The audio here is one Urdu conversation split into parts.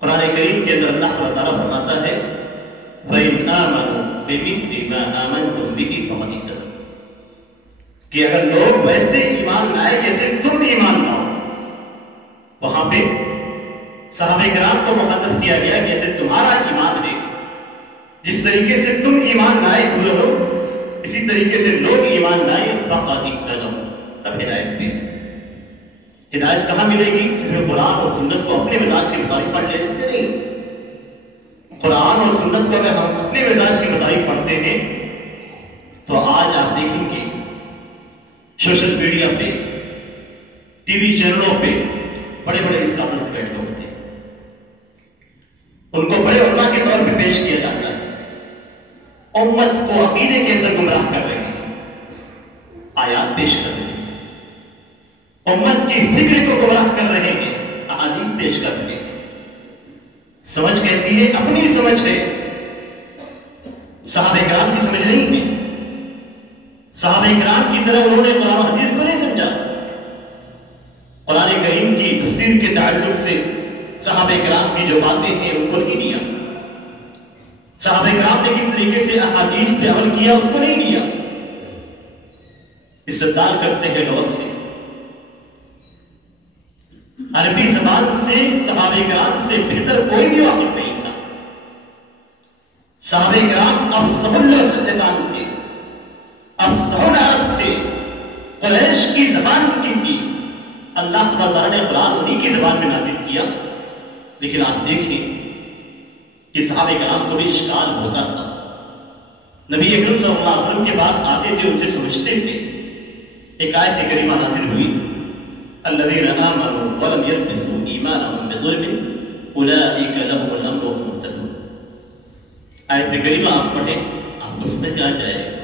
قرآن کریم کے اندر اللہ تعالیٰ فرماتا ہے فَإِنْ آمَنُوا بِمِثْلِ مَا آمَنْتُمْ بِهِ فَقَدِ اهْتَدَوْا کہ اگر لوگ ویسے ایمان لائے جیسے تم ایمان لاؤ. وہاں پہ صحابہ کرام کو مخاطب کیا گیا جیسے تمہارا ایمان ہے، جس طریقے سے تم ایمان لائے ہوئے ہو اسی طریقے سے لوگ ایمان لائے فَقَدِ اهْتَدَوْا تب ہدایت پہ. ہدایت کہاں ملے گی؟ صرف قرآن اور سنت کو اپنے مزاج کے مطابق پڑھ لینے سے نہیں. قرآن اور سنت کو اگر ہم اپنے مزاج کے مطابق پڑھتے ہیں تو آج آپ دیکھیں گے سوشل میڈیا پہ، ٹی وی چینلوں پہ بڑے بڑے اسکالرز بیٹھے ہوتے ہیں، ان کو بڑے علماء کے طور پہ پیش کیا جاتا ہے، امت کو عقیدے کے اندر گمراہ کر رہے ہیں، آیات پیش کر رہے ہیں، امت کی فکر کو گمراہ کر رہے ہیں، احادیث پیش کر رہے ہیں. سمجھ کیسی ہے؟ اپنی سمجھ ہے، صحابہ کرام کی سمجھ نہیں ہے. صحابہ کرام کی طرح انہوں نے قرآن و حدیث کو نہیں سمجھا. قرآن کریم کی تفسیر کے تعلق سے صحابہ کرام کی جو باتیں ہیں ان کو نہیں لیا. صحابہ کرام نے کس طریقے سے احادیث پہ عمل کیا اس کو نہیں لیا. استدلال کرتے ہیں لغت سے، عربی زبان سے صحابہ کرام سے بہتر کوئی بھی واقف نہیں تھا. صحابہ کرام افصح اللسان تھے، افصح العرب تھے، قریش کی زبان کی تھی. اللہ تعالیٰ نے قرآن انہی کی زبان میں نازل کیا. لیکن آپ دیکھیں کہ صحابہ کرام کو بھی اشکال ہوتا تھا. نبی اکرم صلی اللہ علیہ وسلم کے پاس آتے تھے، ان سے سمجھتے تھے. ایک آیت کریمہ نازل ہوئی الذين آمنوا ولم يلبسوا إيمانهم بظلم أولئك لهم الأمن وهم مهتدون. آیت کریمہ آپ پڑھیں آپ کو سمجھ آ جائے گا.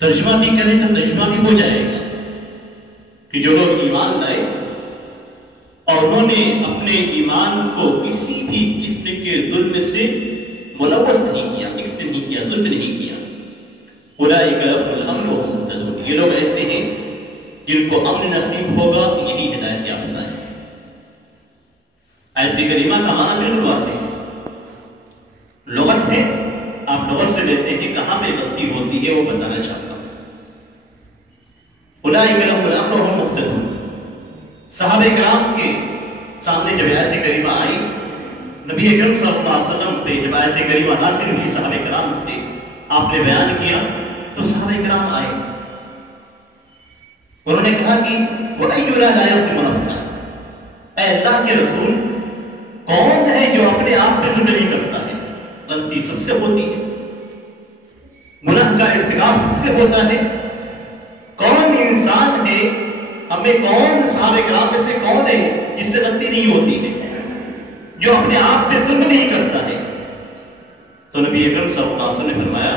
ترجمہ بھی کریں تو ترجمہ بھی ہو جائے گا کہ جو لوگ ایمان لائے اور انہوں نے اپنے ایمان کو کسی بھی قسم کے ظلم سے ملوث نہیں کیا، مکس نہیں کیا، ظلم نہیں کیا. أولئك لهم الأمن وهم مهتدون. یہ لوگ ایسے ہیں جن کو امن نصیب ہوگا، یہی ہدایت یافتہ ہے. آیت کریمہ کا معنی بالکل واضح ہے، لغت ہے، آپ لغت سے لیتے ہیں، کہاں پہ غلطی ہوتی ہے وہ بتانا چاہتا ہوں. اولئک لهم الامن وهم مهتدون. صحابہ کرام کے سامنے جب آیت کریمہ آئی، نبی اکرم صلی اللہ علیہ وسلم پہ جب آیت کریمہ نازل ہوئی صحابہ کرام سے آپ نے بیان کیا تو صحابہ کرام آئے، انہوں نے کہا کہ وَأَيُّنَا لَا يَظْلِمُ نَفْسَهُ، اے اللہ کے رسول کون ہے جو اپنے آپ پہ ظلم نہیں کرتا ہے؟ غلطی سب سے ہوتی ہے، گناہ کا ارتکاب سب سے ہوتا ہے. کون انسان ہے، ہمیں کون صحابہ کرام میں سے کون ہے جس سے غلطی نہیں ہوتی ہے، جو اپنے آپ پہ ظلم نہیں کرتا ہے؟ تو نبی اکرم صلی اللہ علیہ وسلم نے فرمایا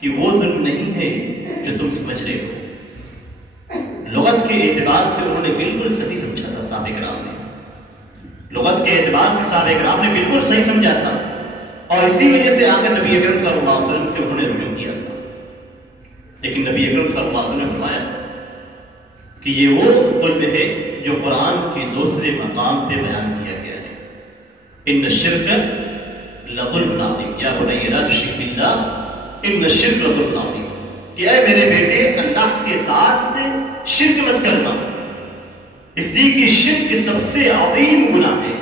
کہ وہ ظلم نہیں ہے جو تم سمجھ رہے ہو. لغت کے اعتبار سے انہوں نے بالکل صحیح سمجھا تھا. صحابہ کرام نے لغت کے اعتبار سے صحابہ کرام نے بالکل صحیح سمجھا تھا، اور اسی وجہ سے آ کر نبی اکرم صلی اللہ علیہ وسلم سے انہوں نے رجوع کیا تھا. لیکن نبی اکرم صلی اللہ علیہ وسلم نے فرمایا کہ یہ وہ ظلم ہے جو قرآن کے دوسرے مقام پہ بیان کیا گیا ہے. ان الشرک لظلم عظیم یا بنی لا تشرک باللہ ان الشرک لظلم عظیم، کہ اے میرے بیٹے اللہ کے ساتھ شرک مت کرنا، اس لیے کہ شرک سب سے عظیم گناہ ہے.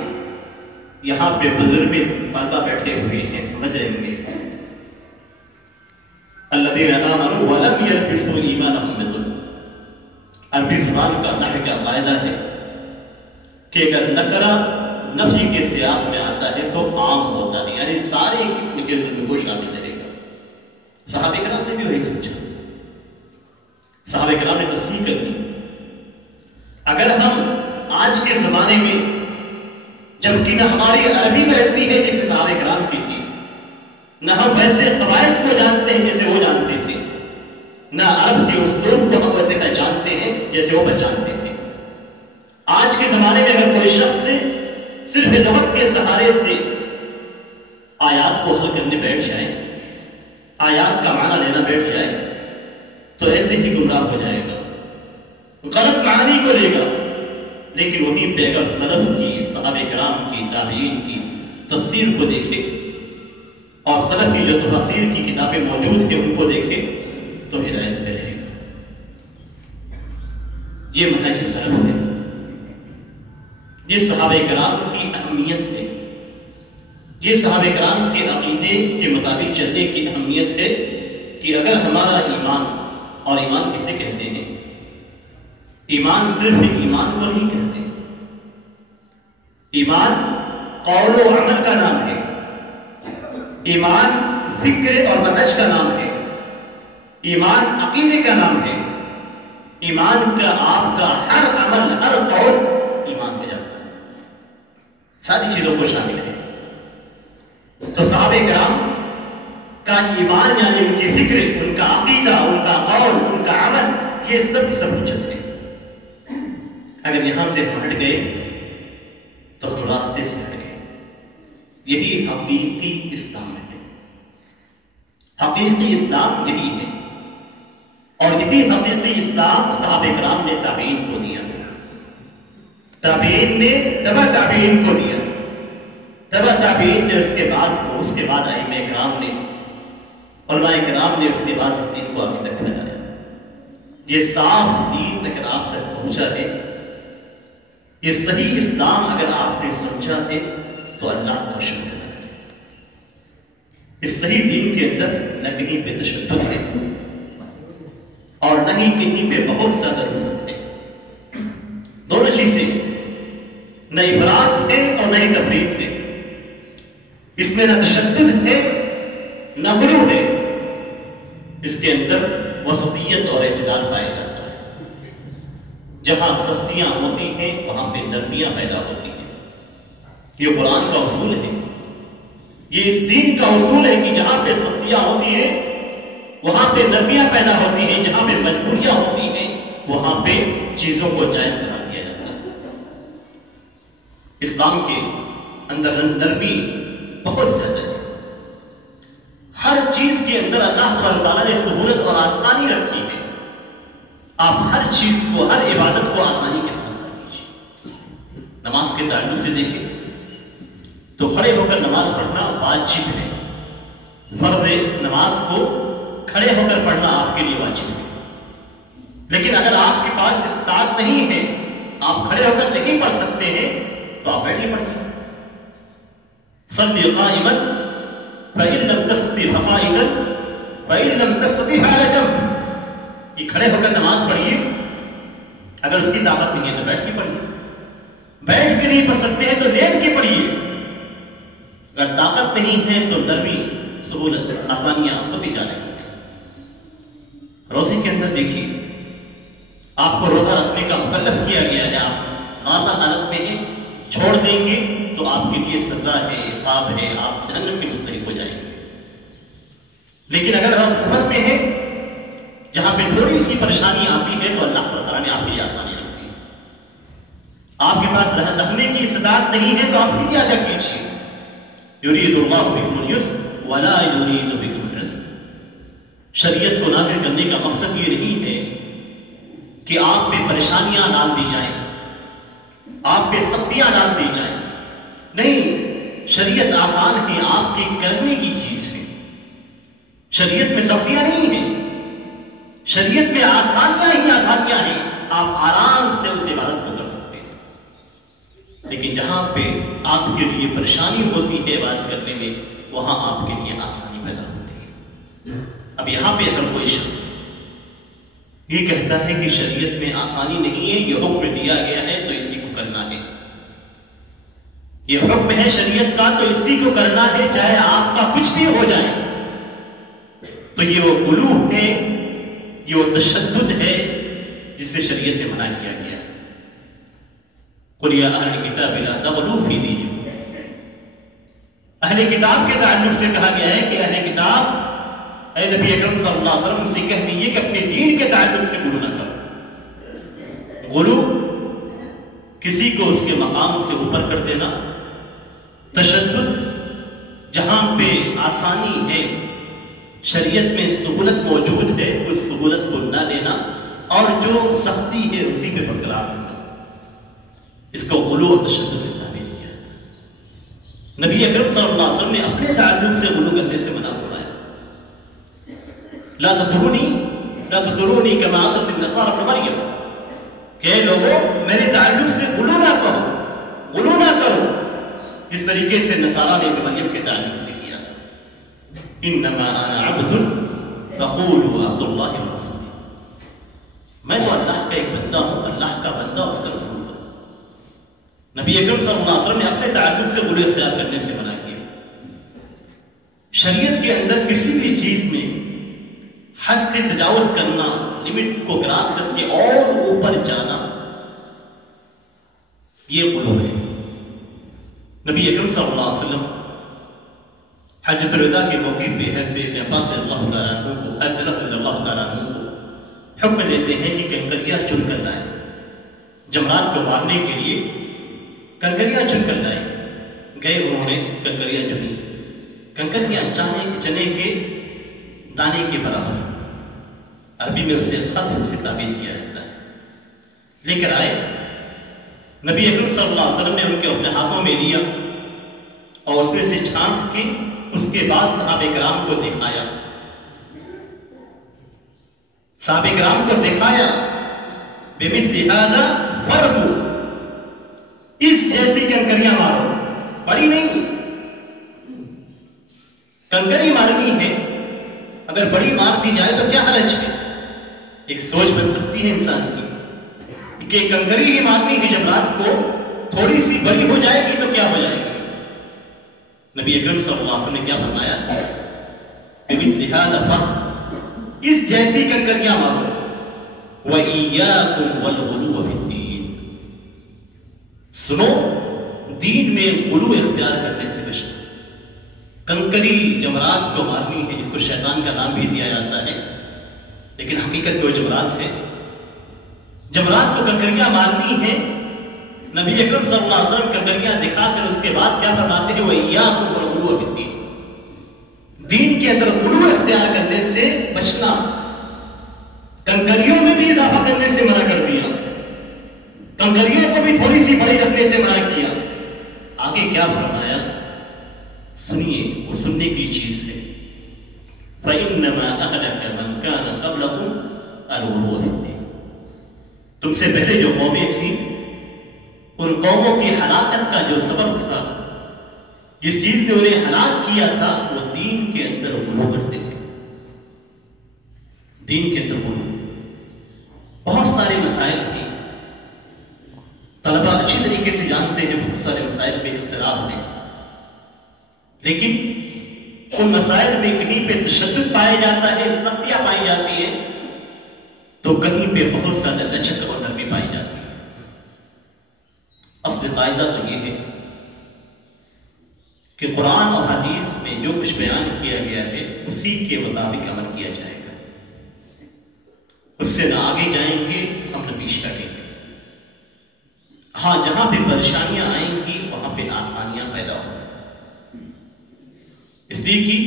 یہاں پہ بزرگ طلبہ بیٹھے ہوئے ہیں، سمجھ رہے ہیں الذین آمنوا ولم یلبسوا ایمانهم بظلم. عربی زبان کا نحو کا قاعدہ ہے کہ اگر نکرہ نفی کے سیاق میں آتا ہے تو عام ہوتا ہے، یعنی سارے قسم کے ظلم کو شامل رہے گا. صحابہ کرام نے بھی وہی سوچا، صحابہ کرام نے تصحیح کر دی. اگر ہم آج کے زمانے میں جبکہ نہ ہماری عربی ویسی ہے جیسے صحابہ کرام کی تھی، نہ ہم ویسے قواعد کو جانتے ہیں جیسے وہ جانتے تھے، نہ عرب کے اسلوب کو ہم ویسے پہچانتے ہیں جیسے وہ پہچانتے تھے. آج کے زمانے میں اگر کوئی شخص صرف لغت کے سہارے سے آیات کو حل کرنے بیٹھ جائے، آیات کا معنی لینا بیٹھ جائے تو ایسے ہی گمراہ ہو جائے گا، غلط معنی کو لے گا. لیکن وہی پہ اگر سلف کی صحابہ کرام کی تفسیر کو دیکھے اور سلف کی جو تفاسیر کی کتابیں موجود ہیں ان کو دیکھے تو ہدایت میں رہے گا۔ یہ منہج سلف ہے، یہ صحابہ کرام کی اہمیت ہے، یہ صحابہ کرام کے عقیدے کے مطابق چلنے کی اہمیت ہے کہ اگر ہمارا ایمان، اور ایمان کسے کہتے ہیں؟ ایمان صرف ایمان کو نہیں کہتے، ایمان قول و عمل کا نام ہے، ایمان فکر اور منہج کا نام ہے، ایمان عقیدے کا نام ہے، ایمان کا آپ کا ہر عمل ہر قول ایمان میں جاتا ہے، ساری چیزوں کو شامل ہے۔ تو صحابہ کرام کا ایمان یعنی ان کی فکر، ان کا عقیدہ، ان کا قول، ان کا عمل، یہ سب حجت ہے۔ اگر یہاں سے ہم ہٹ گئے تو ہم راستے سے ہٹ گئے۔ یہی حقیقی اسلام ہے، حقیقی اسلام یہی ہے، اور یہی حقیقی اسلام صحابہ کرام نے تابعین کو دیا، تابعین نے تبع تابعین کو دیا، تبع تابعین نے اس کے بعد ائمہ کرام نے، علماء کرام نے اس کے بعد اس دین کو آگے تک پھیلایا۔ یہ صاف دین اگر آپ تک پہنچا ہے، یہ صحیح اسلام اگر آپ نے سمجھا ہے تو اللہ کا شکر ہے۔ اس صحیح دین کے اندر نہ کہیں پہ تشدد ہے اور نہ ہی کہیں پہ بہت زیادہ رخصت ہے، دونوں چیزیں، نہ افراط ہے اور نہ ہی تفریط ہے، اس میں نہ تشدد ہے نہ غلو ہے، اس کے اندر وسطیت اور اعتدال پایا جاتا ہے۔ جہاں سختیاں ہوتی ہیں وہاں پہ نرمیاں پیدا ہوتی ہیں، یہ قرآن کا اصول ہے، یہ اس دین کا اصول ہے کہ جہاں پہ سختیاں ہوتی ہیں وہاں پہ نرمیاں پیدا ہوتی ہیں، جہاں پہ مجبوریاں ہوتی ہیں وہاں پہ چیزوں کو جائز قرار دیا جاتا ہے۔ اسلام کے اندر نرمی بہت زیادہ ہے، ہر چیز کے اندر اللہ سبحانہ تعالیٰ نے سہولت اور آسانی رکھی ہے۔ آپ ہر چیز کو، ہر عبادت کو آسانی کے ساتھ کر لیجیے۔ نماز کے تعلق سے دیکھیں تو کھڑے ہو کر نماز پڑھنا واجب ہے، فرض نماز کو کھڑے ہو کر پڑھنا آپ کے لیے واجب ہے، لیکن اگر آپ کے پاس استطاعت نہیں ہے، آپ کھڑے ہو کر نہیں پڑھ سکتے ہیں تو آپ بیٹھے پڑھیے۔ صلی قائما فإن لم تستطع فقائدا فإن لم تستطع فعلى جنب، کہ کھڑے ہو کر نماز پڑھیے، اگر اس کی طاقت نہیں ہے تو بیٹھ کے پڑھیے، بیٹھ کے نہیں پڑھ سکتے ہیں تو لیٹ کے پڑھیے، اگر طاقت نہیں ہے تو نرمی، سہولت، آسانیاں ہوتی جا رہی ہیں۔ روزے کے اندر دیکھیے، آپ کو روزہ رکھنے کا مکلف کیا گیا ہے، آپ غازہ حالت میں ہیں، چھوڑ دیں گے تو آپ کے لیے سزا ہے، عقاب ہے، آپ جہنم کے مستحق ہو جائیں گے۔ لیکن اگر ہم سفر میں ہیں جہاں پہ تھوڑی سی پریشانی آتی ہے تو اللہ تعالیٰ نے آپ کے لیے آسانی رکھی ہے۔ آپ کے پاس رہنے کی استطاعت نہیں ہے تو آپ فدیہ ادا کیجیے۔ یرید اللہ بکم اليسر ولا یرید بکم العسر، شریعت کو نافذ کرنے کا مقصد یہ نہیں ہے کہ آپ پہ پریشانیاں ڈال دی جائیں، آپ پہ سختیاں ڈال دی جائیں، نہیں، شریعت آسان ہے، آپ کے کرنے کی چیز ہے، شریعت میں سختیاں نہیں ہیں، شریعت میں آسانیاں ہی آسانیاں ہیں، آپ آرام سے اس عبادت کو کر سکتے ہیں۔ لیکن جہاں پہ آپ کے لیے پریشانی ہوتی ہے عبادت کرنے میں، وہاں آپ کے لیے آسانی پیدا ہوتی ہے۔ اب یہاں پہ اگر کوئی شخص یہ کہتا ہے کہ شریعت میں آسانی نہیں ہے، یہ حکم دیا گیا ہے تو اسی کو کرنا ہے، یہ حکم ہے شریعت کا تو اسی کو کرنا ہے چاہے آپ کا کچھ بھی ہو جائے، تو یہ وہ غلو ہے، یہ وہ تشدد ہے جس سے شریعت نے منع کیا گیا ہے۔ قُلْ يَا أَهْلَ الْكِتَابِ لَا تَغْلُوا فِي دِينِكُمْ، اہل کتاب کے تعلق سے کہا گیا ہے کہ اہل کتاب، اے نبی اکرم صلی اللہ علیہ وسلم سے کہہ دیجیے کہ اپنے دین کے تعلق سے غلو نہ کرو۔ غلو کسی کو اس کے مقام سے اوپر کر دینا، تشدد جہاں پہ آسانی ہے، شریعت میں سہولت موجود ہے، اس سہولت کو نہ لینا، اور جو سختی ہے اسی پہ برقرار رہنا، اس کو غلو اور تشدد سے تعبیر کیا۔ نبی اکرم صلی اللہ علیہ وسلم نے اپنے تعلق سے غلو کرنے سے منع فرمایا. لا تطرونی کما عطت النصارى ابن مریم، کہ لوگوں میرے تعلق سے غلو نہ کرو جس طریقے سے نصارہ نے ابن مریم کے تعلق سے کیا تھا. انما انا عبد فقولوا عبد اللہ ورسولہ، میں تو اللہ کا ایک بندہ ہوں، اللہ کا بندہ اس کا رسول ہوں. نبی اکرم صلی اللہ علیہ وسلم نے اپنے تعلق سے غلو اختیار کرنے سے منع کیا. شریعت کے اندر کسی بھی چیز میں حد سے تجاوز کرنا، لمٹ کو کراس کر کے اور اوپر جانا، یہ غلو ہے. نبی اکرم صلی اللہ علیہ وسلم حجۃ الوداع کے موقع پہ حضرت ابن عباس رضی اللہ تعالیٰ عنہ کو، حضرت انس رضی اللہ تعالیٰ عنہ کو حکم دیتے ہیں کہ کنکریاں چن کر لائیں. جمرات کو مارنے کے لیے کنکریاں چن کر لائیں. گئے، انہوں نے کنکریاں چنی. کنکریاں چنے کے دانے کے برابر، عربی میں اسے خط سے تعبیر کیا جاتا ہے. لے کر آئے. نبی اکرم صلی اللہ علیہ وسلم نے ان کے اپنے ہاتھوں میں لیا اور اس میں سے چھانٹ کے اس کے بعد صحابہ کرام کو دکھایا. صحابہ کرام کو دکھایا بِمِثْلِ هَذَا فَرْقُ، اس جیسی کنکریاں مارو، بڑی نہیں. کنکری مارنی ہے، اگر بڑی مار دی جائے تو کیا حرج ہے؟ ایک سوچ بن سکتی ہے انسان کی کہ کنکری ہی مارنی ہے، جب رات کو تھوڑی سی بڑی ہو جائے گی تو کیا ہو جائے گی. نبی اکرم صلی اللہ علیہ وسلم نے کیا فرمایا؟ بِمِثْلِ هَذَا فَرْقُ، اس جیسی کنکریاں مارو. وَإِيَّاكُمْ وَالْغُلُوَّ فِي الدِّينِ، سنو دین میں غلو اختیار کرنے سے بچنا. کنکری جمرات کو مارنی ہے، جس کو شیطان کا نام بھی دیا جاتا ہے، لیکن حقیقت میں وہ جمرات ہے. جمرات کو کنکریاں مارنی ہے. نبی اکرم صلی اللہ علیہ وسلم کنکریاں دکھا کر اس کے بعد کیا فرماتے ہیں؟ وَإِيَّاكُمْ وَالْغُلُوَّ فِي الدِّينِ، دین کے اندر غلو اختیار کرنے سے بچنا. کنکریوں میں بھی اضافہ کرنے سے منع کر دیا، کنکریوں کو بھی تھوڑی سی بڑی رکھنے سے منع کیا. آگے کیا فرمایا؟ سنیے، وہ سننے کی چیز ہے. فَإِنَّمَا أَهْلَكَ مَنْ كَانَ قَبْلَكُمْ الْغُلُوُّ فِي الدِّينِ، تم سے پہلے جو قومیں تھیں، ان قوموں کی ہلاکت کا جو سبب تھا، جس چیز نے انہیں ہلاک کیا تھا، وہ دین کے اندر غلو کرتے تھے. دین کے اندر غلو. بہت سارے مسائل ہیں، طلبہ اچھی طریقے سے جانتے ہیں بہت سارے مسائل میں اختلاف میں، لیکن ان مسائل میں کہیں پہ تشدد پایا جاتا ہے، سختیاں پائی جاتی ہیں، تو کہیں پہ بہت زیادہ لچک اور نرمی پائی جاتی ہے. اصل قاعدہ تو یہ ہے کہ قرآن اور حدیث میں جو کچھ بیان کیا گیا ہے اسی کے مطابق عمل کیا جائے گا. اس سے نہ آگے جائیں گے، ہم نہ پیچھے ہٹیں گے. ہاں، جہاں پہ پریشانیاں آئیں گی وہاں پہ آسانیاں پیدا ہوں گی. اس لیے کہ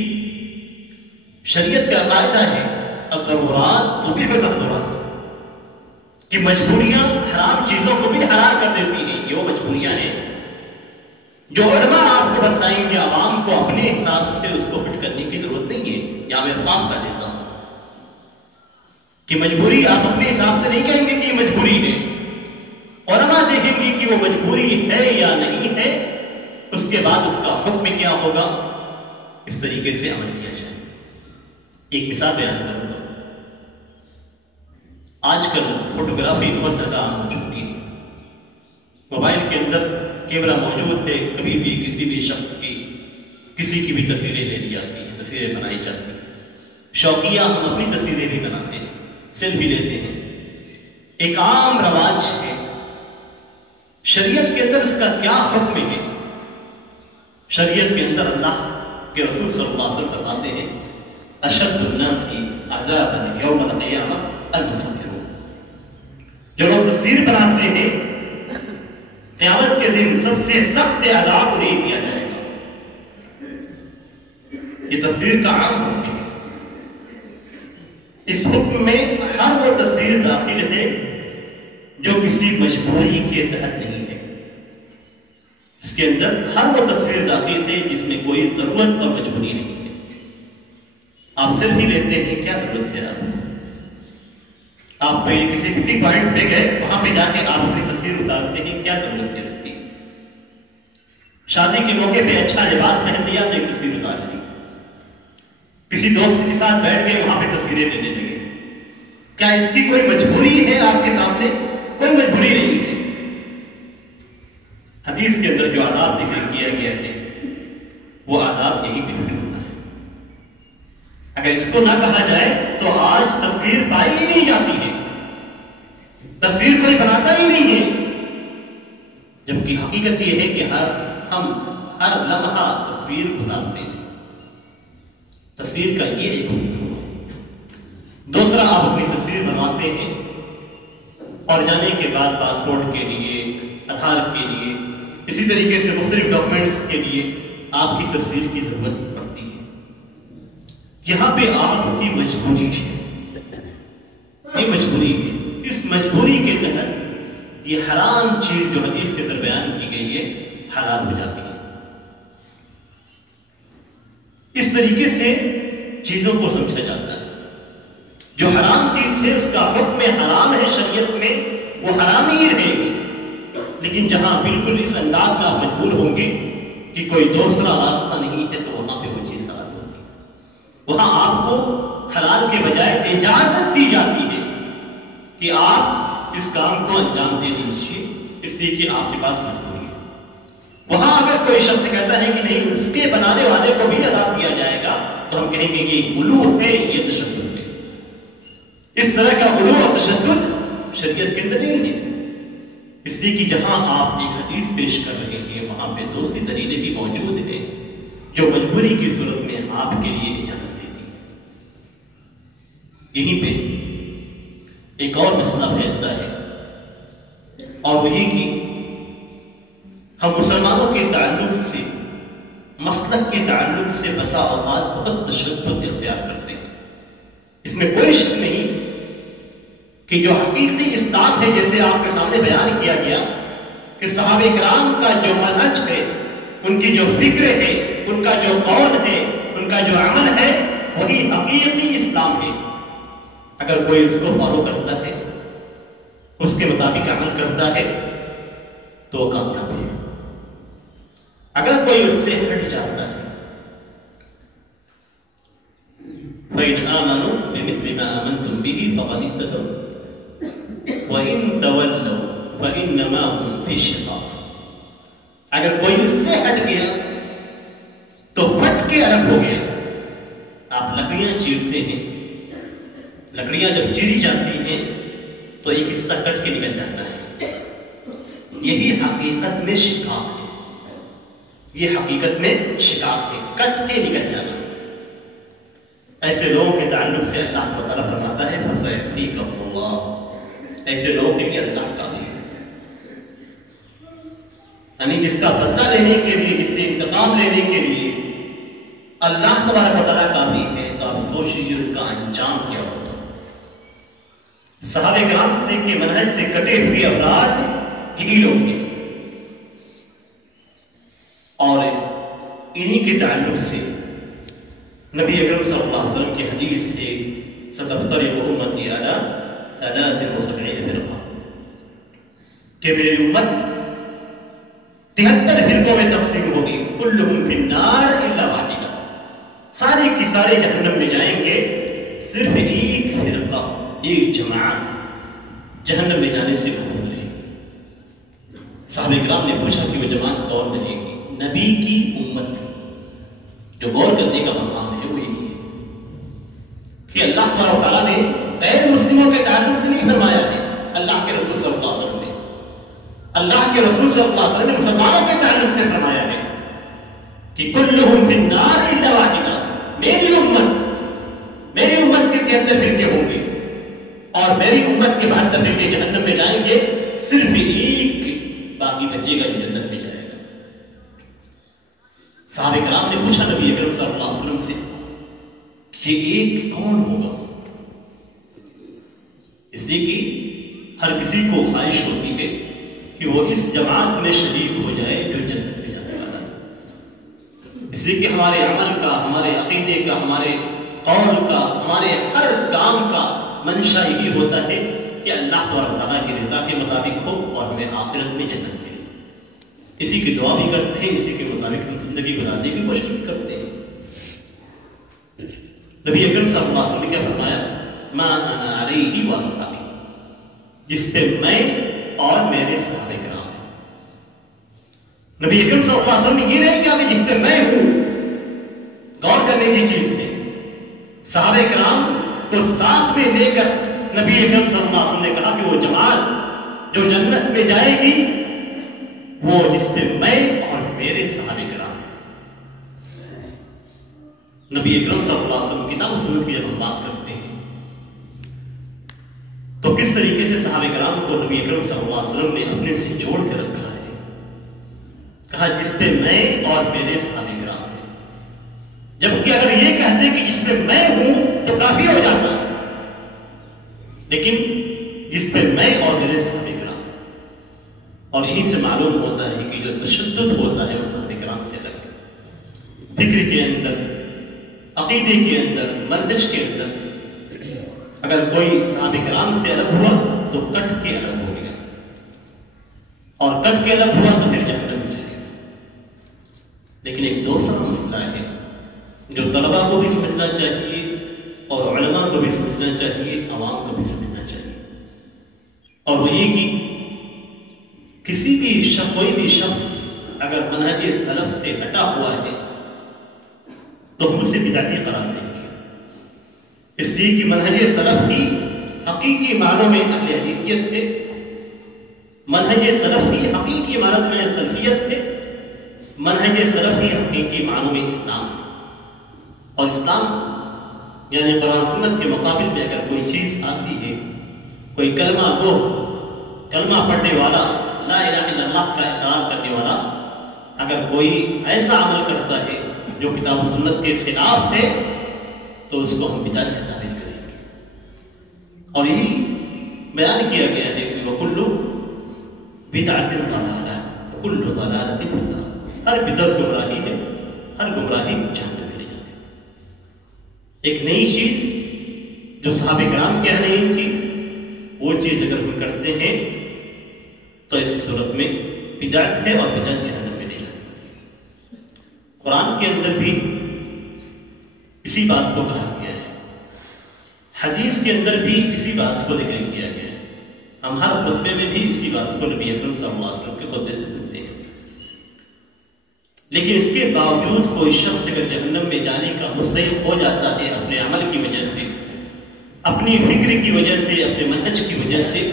شریعت کا قاعدہ ہے الضرورات تبیح المحظورات، کہ مجبوریاں حرام چیزوں کو بھی حلال کر دیتی ہیں. یہ وہ مجبوریاں ہیں جو علماء آپ کو بتائیں گے، عوام کو اپنے حساب سے اس کو فٹ کرنے کی ضرورت نہیں ہے. یا میں صاف کر دیتا ہوں کہ مجبوری آپ اپنے حساب سے نہیں کہیں گے کہ یہ مجبوری ہے. علماء دیکھیں گے کہ وہ مجبوری ہے یا نہیں ہے، اس کے بعد اس کا حکم کیا ہوگا، اس طریقے سے عمل کیا جائے. ایک مثال بیان کروں گا. آج کل فوٹوگرافی بہت زیادہ عام ہو چکی ہے. موبائل کے اندر کیمرہ موجود ہے، کبھی بھی کسی بھی شخص کی کسی کی بھی تصویریں لے لی جاتی ہیں، تصویریں بنائی جاتی ہیں. شوقیہ ہم اپنی تصویریں بھی بناتے ہیں، سیلفی لیتے ہیں. ایک عام رواج ہے. شریعت کے اندر اس کا کیا حکم ہے؟ شریعت کے اندر اللہ کے رسول صلی اللہ علیہ وسلم فرماتے ہیں اشد الناس عذابا یوم القیامہ المصورون، جو لوگ تصویر بناتے ہیں قیامت کے دن سب سے سخت عذاب انہیں دیا جائے گا. یہ تصویر کا عام حکم ہے. اس حکم میں ہر وہ تصویر داخل ہے جو کسی مجبوری کے تحت نہیں ہے. اس کے اندر ہر وہ تصویر داخل ہے جس میں کوئی ضرورت اور مجبوری نہیں ہے. آپ سیلفی لیتے ہیں، کیا ضرورت ہے؟ آپ کسی پکنک پوائنٹ پہ گئے، وہاں پہ جا کے آپ اپنی تصویر اتارتے ہیں، کیا ضرورت ہے اس کی؟ شادی کے موقع پہ اچھا لباس پہن لیا تو ایک تصویر اتار لی، کسی دوست کے ساتھ بیٹھ گئے وہاں پہ تصویریں لینے لگے. کیا اس کی کوئی مجبوری ہے آپ کے سامنے؟ کوئی مجبوری نہیں ہے. حدیث کے اندر جو آداب ذکر کیا گیا ہے وہ آداب یہی پہ فکر ہوتا ہے. اگر اس کو نہ کہا جائے تو آج تصویر پائی ہی نہیں جاتی ہے، تصویر کوئی بناتا ہی نہیں ہے. جبکہ حقیقت یہ ہے کہ ہم ہر لمحہ تصویر اتارتے ہیں. تصویر کا یہ ایک حکم ہے. دوسرا، آپ اپنی تصویر بنواتے ہیں اور جانے کے بعد پاسپورٹ کے لیے، آدھار کے لیے، اسی طریقے سے مختلف ڈاکومنٹس کے لیے آپ کی تصویر کی ضرورت پڑتی ہے. یہاں پہ آپ کی مجبوری ہے، یہ مجبوری ہے. اس مجبوری کے تحت یہ حرام چیز جو حدیث کے اندر بیان کی گئی ہے حلال ہو جاتی ہے. اس طریقے سے چیزوں کو سمجھا جاتا ہے. جو حرام چیز ہے اس کا حکم حرام ہے شریعت میں، وہ حرام ہی رہے گی. لیکن جہاں بالکل اس انداز میں آپ مجبور ہوں گے کہ کوئی دوسرا راستہ نہیں ہے تو وہاں پہ وہ چیز حلال ہوتی ہے. وہاں آپ کو حلال کے بجائے اجازت دی جاتی ہے کہ آپ اس کام کو انجام دے دیجیے، اس لیے کہ آپ کے پاس مجبوری ہے. وہاں اگر کوئی شخص کہتا ہے کہ نہیں اس کے بنانے والے کو بھی عذاب دیا جائے گا تو ہم کہیں گے کہ یہ غلو ہے، یہ تشدد ہے. اس طرح کا غلو اور تشدد شریعت کے اندر نہیں ہے. اس لیے کہ جہاں آپ ایک حدیث پیش کر رہے ہیں وہاں پہ دوسری دلیلیں بھی موجود ہیں جو مجبوری کی صورت میں آپ کے لیے اجازت دیتی ہے. یہیں پہ ایک اور مسئلہ پھیلتا ہے اور وہ یہ کہ ہم مسلمانوں کے تعلق سے، مسلک کے تعلق سے بسا اوقات بہت تشدد اختیار کرتے ہیں. اس میں کوئی شک نہیں کہ جو حقیقی اسلام ہے، جیسے آپ کے سامنے بیان کیا گیا کہ صحابہ کرام کا جو منہج ہے، ان کی جو فکر ہے، ان کا جو قول ہے، ان کا جو عمل ہے، وہی حقیقی اسلام ہے. اگر کوئی اس کو فالو کرتا ہے، اس کے مطابق عمل کرتا ہے تو وہ کامیاب ہے. اگر کوئی اس سے ہٹ جاتا ہے فَإِنْ آمَنُوا بِمِثْلِ مَا آمَنْتُمْ بِهِ فَقَدِ اهْتَدَوْا وَإِن تَوَلَّوْا فَإِنَّمَا هُمْ فِي شِقَاقٍ. اگر کوئی اس سے ہٹ گیا تو پھٹ کے الگ ہو گیا. آپ لکڑیاں چیرتے ہیں، لکڑیاں جب چیری جاتی ہیں تو ایک حصہ کٹ کے نکل جاتا ہے. یہی حقیقت میں شقاق ہے. یہ حقیقت میں شقاق ہے، کٹ کے نکل جانا. ایسے لوگوں کے تعلق سے اللہ تعالیٰ فرماتا ہے فَسَيَكْفِيكَهُمُ اللَّهُ. ایسے لوگوں کے لیے اللہ کافی ہے. یعنی جس کا بدلہ لینے کے لیے، جس سے انتقام لینے کے لیے اللہ تبارک و تعالیٰ کافی ہے، تو آپ سوچ لیجیے اس کا انجام کیا ہوگا. صحابہ کرام سے کے منہج سے کٹے ہوئے افراد یہی لوگ ہیں، اور انہی کے تعلق سے نبی اکرم صلی اللہ علیہ وسلم کی حدیث ہے ستفترق امتی علی 73 فرقہ، کہ میری امت 73 فرقوں میں تقسیم ہوگی. کلہم فی النار الا واحدہ. سارے کی سارے جہنم میں جائیں گے، صرف ایک فرقہ، ایک جماعت جہنم میں جانے سے محفوظ رہے گی. صحابہ کرام نے پوچھا کہ وہ جماعت کون بنے گی؟ نبی کی امت. جو غور کرنے کا مقام ہے وہ یہی ہے کہ اللہ تبارک و تعالیٰ نے غیر مسلموں کے تعلق سے نہیں فرمایا ہے. اللہ کے رسول صلی اللہ علیہ وسلم نے، اللہ کے رسول صلی اللہ علیہ وسلم نے مسلمانوں کے تعلق سے فرمایا ہے کہ کلہم فی النار الا واحدہ. میری امت کے 73 فرقے ہوں گے اور میری امت کے 72 فرقے جہنم میں جائیں گے، صرف ایک باقی بچے گا جو جنت میں جائے گا. صحابہ کرام نے پوچھا نبی اکرم صلی اللہ علیہ وسلم سے کہ ایک کون ہوگا؟ اس لیے کہ ہر کسی کو خواہش ہوتی ہے کہ وہ اس جماعت میں شریک ہو جائے جو جنت میں اس لیے کہ ہمارے عمل کا، ہمارے عقیدے کا، ہمارے قول کا، ہمارے ہر کام کا منشا یہی ہوتا ہے کہ اللہ تعالیٰ کی رضا کے مطابق ہو اور ہمیں آخرت میں جنت ملے۔ اسی کی دعا بھی کرتے ہیں، اسی کے مطابق ہم زندگی گزارنے کی کوشش بھی کرتے ہیں۔ نبی اکرم صلی اللہ علیہ وسلم نے کیا فرمایا؟ ما انا علیہ واصحابی، جس پہ میں اور میرے صحابہ کرام ہیں۔ نبی اکرم صلی اللہ علیہ وسلم نے یہ نہیں کہا کہ جس پہ میں ہوں، غور کرنے کی چیز ہے۔ صحابہ کرام کو ساتھ میں لے کر نبی اکرم صلی اللہ علیہ وسلم نے کہا کہ وہ جماعت جو جنت میں جائے گی وہ جس پہ میں اور میرے صحابہ کرام ہیں۔ نبی اکرم صلی اللہ علیہ وسلم کتاب و سنت کی جب ہم بات کرتے ہیں تو کس طریقے سے صحابہ کرام کو نبی اکرم صلی اللہ علیہ وسلم نے اپنے سے جوڑ کے رکھا ہے۔ کہا جس پہ میں اور میرے صحابہ کرام ہیں، جبکہ اگر یہ کہتے کہ جس پہ میں ہوں تو کافی ہو جاتا، لیکن جس پہ میں اور میرے صحابہ کرام، اور یہیں سے معلوم ہوتا ہے کہ جو تشدد ہوتا ہے وہ صحابہ کرام سے الگ ہے۔ فکر کے اندر، عقیدے کے اندر، منہج کے اندر اگر کوئی صحابہ کرام سے الگ ہوا تو کٹ کے الگ ہو گیا، اور کٹ کے الگ ہوا تو پھر جہنم میں جائے گا۔ لیکن ایک دوسرا مسئلہ ہے جو طلباء کو بھی سمجھنا چاہیے اور علماء کو بھی سمجھنا چاہیے، عوام کو بھی سمجھنا چاہیے، اور وہ یہ کہ کسی بھی کوئی بھی شخص اگر منہج سلف سے ہٹا ہوا ہے تو ہم اسے بدعتی قرار دیں گے، اس لیے کہ منہج سلف ہی حقیقی معنوں میں اہل حدیثیت ہے، منہج سلف ہی حقیقی معنوں میں سلفیت ہے، منہج سلف ہی حقیقی معنوں میں اسلام ہے۔ اور اسلام یعنی قرآن سنت کے مقابل میں اگر کوئی چیز آتی ہے، کوئی کلمہ گو، کلمہ پڑھنے والا، لا الہ الا اللہ کا اقرار کرنے والا اگر کوئی ایسا عمل کرتا ہے جو کتاب و سنت کے خلاف ہے تو اس کو ہم بدعت سے ثابت کریں گے۔ اور یہی بیان کیا گیا ہے کہ وَكُلُّ بِدْعَةٍ ضَلَالَةٍ وَكُلُّ ضَلَالَةٍ فِي النَّارِ، ہر بدعت گمراہی ہے، ہر گمراہی جہنم میں لے جانے۔ ایک نئی چیز جو صحابہ کرام کہہ رہی تھی وہ چیز اگر ہم کرتے ہیں تو ایسی صورت میں بدعت ہے اور بدعت جہنم میں لے جانے۔ قرآن کے اندر بھی اسی بات کو کہا گیا ہے، حدیث کے اندر بھی اسی بات کو ذکر کیا گیا ہے۔ ہم ہر خطبے میں بھی اسی بات کو نبی اکرم صلی اللہ علیہ وسلم کے خطبے سے سنتے ہیں، لیکن اس کے باوجود کوئی شخص اگر جہنم میں جانے کا مستحق ہو جاتا ہے اپنے عمل کی وجہ سے، اپنی فکر کی وجہ سے، اپنے منہج کی وجہ سے،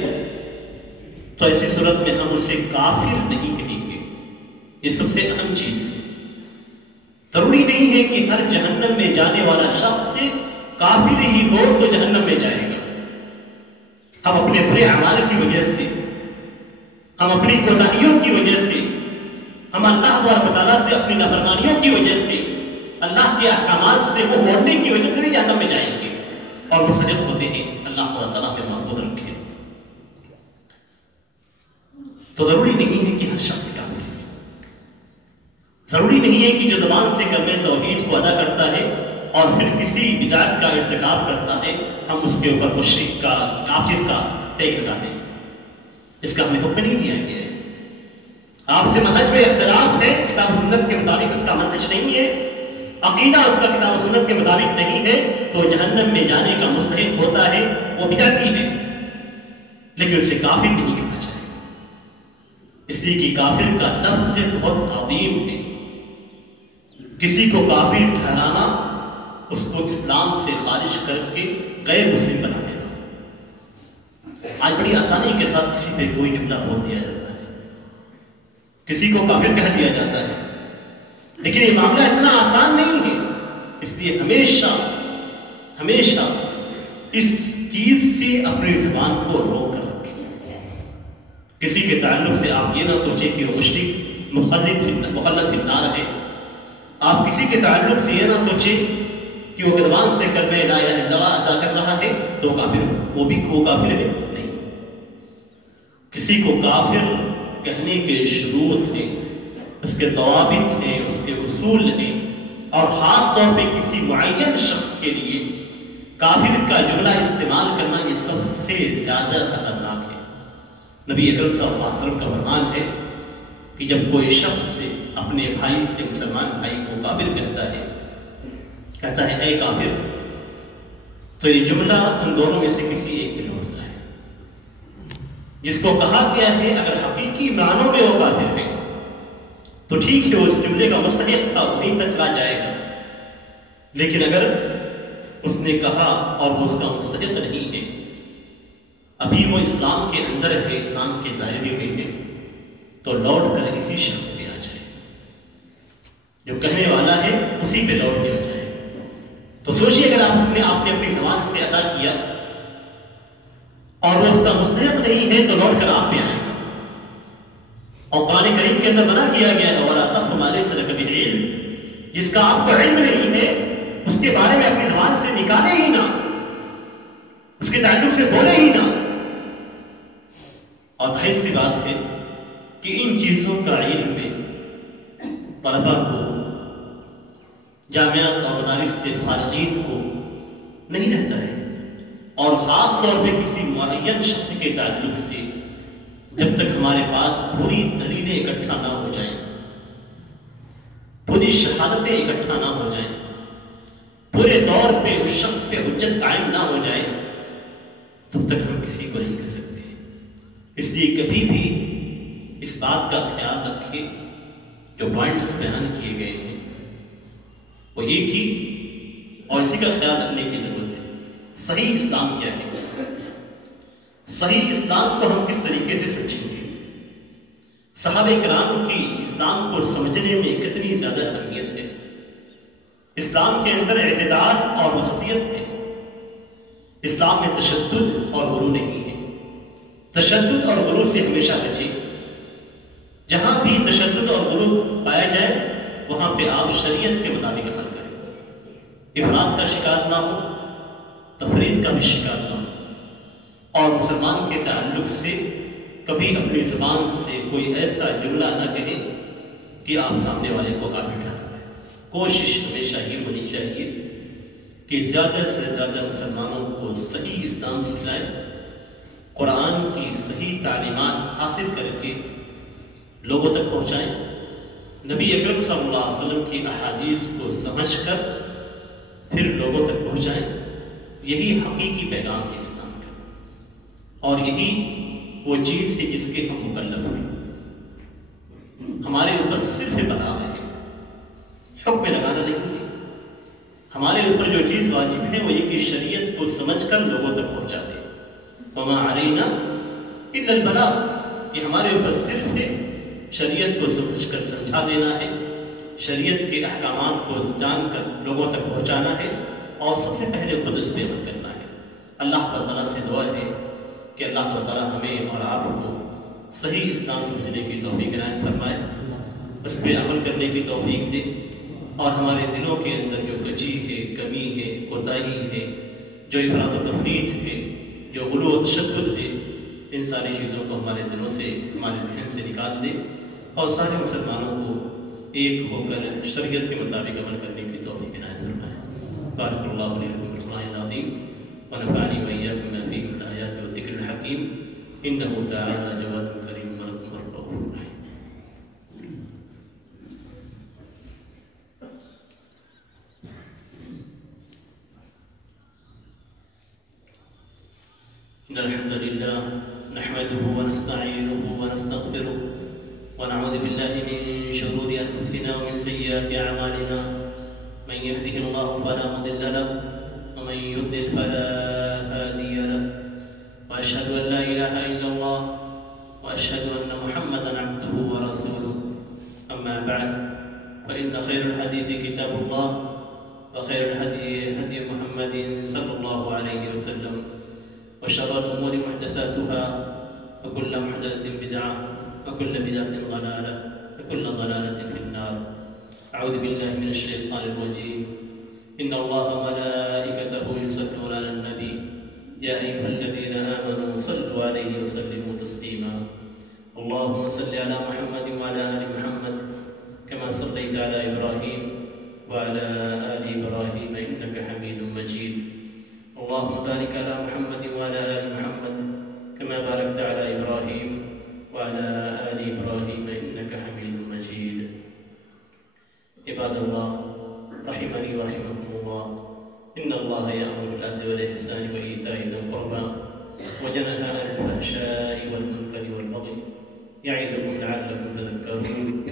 تو ایسی صورت میں ہم اسے کافر نہیں کہیں گے۔ یہ سب سے اہم چیز ہے۔ ضروری نہیں ہے کہ ہر جہنم میں جانے والا شخص سے کافر ہی ہو تو جہنم میں جائے گا۔ ہم اپنے برے اعمال کی وجہ سے، ہم اپنی کوتاہیوں کی وجہ سے، ہم اللہ تبارک و تعالیٰ سے اپنی نافرمانیوں کی وجہ سے، اللہ کے احکامات سے وہ موڑنے کی وجہ سے بھی جہنم میں جائیں گے اور مستحق ہوتے ہیں۔ اللہ تبارک و تعالیٰ ہمیں محفوظ رکھے۔ تو ضروری نہیں ہے کہ ہر شخص کافر ہے، ضروری نہیں ہے کہ جو زبان سے کلمہ توحید کو ادا کرتا ہے اور پھر کسی بدعت کا ارتکاب کرتا ہے ہم اس کے اوپر مشرک کا، کافر کا ٹیگ لگا دیں۔ اس کا ہمیں حکم نہیں دیا گیا ہے۔ آپ سے منہج میں اختلاف ہے، کتاب و سنت کے مطابق اس کا منہج نہیں ہے، عقیدہ اس کا کتاب و سنت کے مطابق نہیں ہے، تو جہنم میں جانے کا مستحق ہوتا ہے، وہ بدعتی ہے، لیکن اسے کافر نہیں کہنا چاہیے، اس لیے کہ کافر کا لفظ سے بہت عظیم ہے۔ کسی کو کافر ٹھہرانا اس کو اسلام سے خارج کر کے غیر مسلم بنا دینا۔ آج بڑی آسانی کے ساتھ کسی پہ کوئی جملہ بول دیا جاتا ہے، کسی کو کافر کہہ دیا جاتا ہے، لیکن یہ معاملہ اتنا آسان نہیں ہے۔ اس لیے ہمیشہ ہمیشہ اس چیز سے اپنی زبان کو روک کر رکھیں۔ کسی کے تعلق سے آپ یہ نہ سوچیں کہ وہ مشرک مخلد فی النار ہے، آپ کسی کے تعلق سے یہ نہ سوچیں کہ وہ زبان سے کلمہ لا الہ الا اللہ ادا کر رہا ہے تو کافر، وہ کافر ہے، نہیں۔ کسی کو کافر کہنے کے شروط ہیں، اس کے ضوابط ہیں، اس کے اصول ہیں، اور خاص طور پہ کسی معین شخص کے لیے کافر کا جملہ استعمال کرنا یہ سب سے زیادہ خطرناک ہے۔ نبی اکرم صلی اللہ علیہ وسلم کا فرمان ہے کہ جب کوئی شخص سے اپنے بھائی سے مسلمان بھائی کو کافر کہتا ہے اے کافر، تو یہ جملہ ان دونوں میں سے کسی ایک پہ لوٹتا ہے۔ جس کو کہا گیا ہے اگر حقیقی معنوں میں وہ کافر ہے تو ٹھیک ہے، اس جملے کا مستحق تھا، وہیں تک چلا جائے گا، لیکن اگر اس نے کہا اور وہ اس کا مستحق نہیں ہے، ابھی وہ اسلام کے اندر ہے، اسلام کے دائرے میں ہے، تو لوٹ کر اسی شخص پہ آ جائے، جو کہنے والا ہے اسی پہ لوٹ کے آ جائے۔ تو سوچیے اگر آپ نے اپنی زبان سے ادا کیا اور وہ اس کا مستحق نہیں ہے تو لوٹ کر آپ پہ آئے گا۔ اور قرآن کریم کے اندر منع کیا گیا ہے وَلَا تَقْفُ مَا لَيْسَ لَكَ بِهِ عِلْمٌ، جس کا آپ کو علم نہیں ہے اس کے بارے میں اپنی زبان سے نکالے ہی نہ، اس کے تعلق سے بولے ہی نہ۔ اور ظاہر سی بات ہے کہ ان چیزوں کا علم میں طلبہ کو، جامعات اور مدارس سے فارغین کو نہیں رہتا ہے، اور خاص طور پہ کسی معین شخص کے تعلق سے جب تک ہمارے پاس پوری دلیلیں اکٹھا نہ ہو جائیں، پوری شہادتیں اکٹھا نہ ہو جائیں، پورے طور پہ اس شخص پہ حجت قائم نہ ہو جائے، تب تک ہم کسی کو نہیں کہہ سکتے۔ اس لیے کبھی بھی اس بات کا خیال رکھیں، جو پوائنٹس بیان کیے گئے ہیں وہ ایک ہی، اور اسی کا خیال رکھنے کی ضرورت ہے۔ صحیح اسلام کیا ہے؟ صحیح اسلام کو ہم کس طریقے سے سمجھیں گے؟ صحابہ کرام کی اسلام کو سمجھنے میں کتنی زیادہ اہمیت ہے۔ اسلام کے اندر اعتدال اور وسطیت ہے۔ اسلام میں تشدد اور غلو نہیں ہے۔ تشدد اور غلو سے ہمیشہ بچیں۔ جہاں بھی تشدد اور غلو پایا جائے وہاں پہ آپ شریعت کے مطابق عمل کریں، افراط کا شکار نہ ہو، تفرید کا بھی شکار نہ ہو، اور مسلمان کے تعلق سے کبھی اپنی زبان سے کوئی ایسا جملہ نہ کہے کہ آپ سامنے والے کو کافر ٹھہرا رہے۔ کوشش ہمیشہ یہ ہونی چاہیے کہ زیادہ سے زیادہ مسلمانوں کو صحیح اسلام سکھلائیں، قرآن کی صحیح تعلیمات حاصل کر کے لوگوں تک پہنچائیں، نبی اکرم صلی اللہ علیہ وسلم کی احادیث کو سمجھ کر پھر لوگوں تک پہنچائیں۔ یہی حقیقی پیغام ہے اسلام کا، اور یہی وہ چیز ہے جس کے ہم مکلف ہیں۔ ہمارے اوپر صرف بلاغ ہے، حکم لگانا نہیں ہے۔ ہمارے اوپر جو چیز واجب ہے وہ یہ کہ شریعت کو سمجھ کر لوگوں تک پہنچا دے۔ وَمَا عَلَيْنَا إِلَّا الْبَلَاغُ، یہ ہمارے اوپر صرف ہے شریعت کو سمجھ کر سمجھا دینا ہے، شریعت کے احکامات کو جان کر لوگوں تک پہنچانا ہے، اور سب سے پہلے خود اس پہ عمل کرنا ہے۔ اللہ تعالیٰ سے دعا ہے کہ اللہ تعالیٰ ہمیں اور آپ کو صحیح اسلام سمجھنے کی توفیق عنایت فرمائے، اس پہ عمل کرنے کی توفیق دے، اور ہمارے دلوں کے اندر جو کجی ہے، کمی ہے، کوتاہی ہے، جو افراط و تفریط ہے، جو غلو و تشدد ہے، ان ساری چیزوں کو ہمارے دلوں سے، ہمارے ذہن سے نکال دے، اور سارے مسلمانوں کو ایک ہو کر شریعت کے مطابق عمل کرنے کی توفیق عنایت فرمائے۔ بارک اللہ علیہ وسلم بالقرآن العظیم ونفعني وإياكم بما فيه من الآيات والذكر الحكيم إنه تعالى جواد كريم رؤوف رحيم۔ إن الحمد لله نحمده ونستعينه ونستغفره ونعوذ بالله من شرور أنفسنا ومن سيئات أعمالنا، من يهده الله فلا مضل له ومن يضلل فلا هادي له، وأشهد أن لا إله إلا الله وأشهد أن محمدا عبده ورسوله، أما بعد فإن خير الحديث كتاب الله وخير الهدي هدي محمد صلى الله عليه وسلم، وشر الأمور محدثاتها وكل محدثة بدعة وكل بدعة ضلالة وكل ضلالة في النار۔ أعوذ بالله من الشيطان الرجيم۔ إن الله وملائكته يصلون على النبي يا أيها الذين آمنوا صلوا عليه وسلموا تسليما۔ اللهم صل على محمد وعلى آل محمد كما صليت على إبراهيم وعلى آل إبراهيم إنك حميد مجيد. اللهم بارك على محمد وعلى آل محمد كما باركت على إبراهيم وعلى آل إبراهيم إنك حميد مجيد. عباد الله رحمني ورحمكم الله، إن الله يأمر بالعدل والإحسان وإيتاء ذي القربى وينهى عن الفحشاء والمنكر والبغي يعظكم لعلكم تذكرون.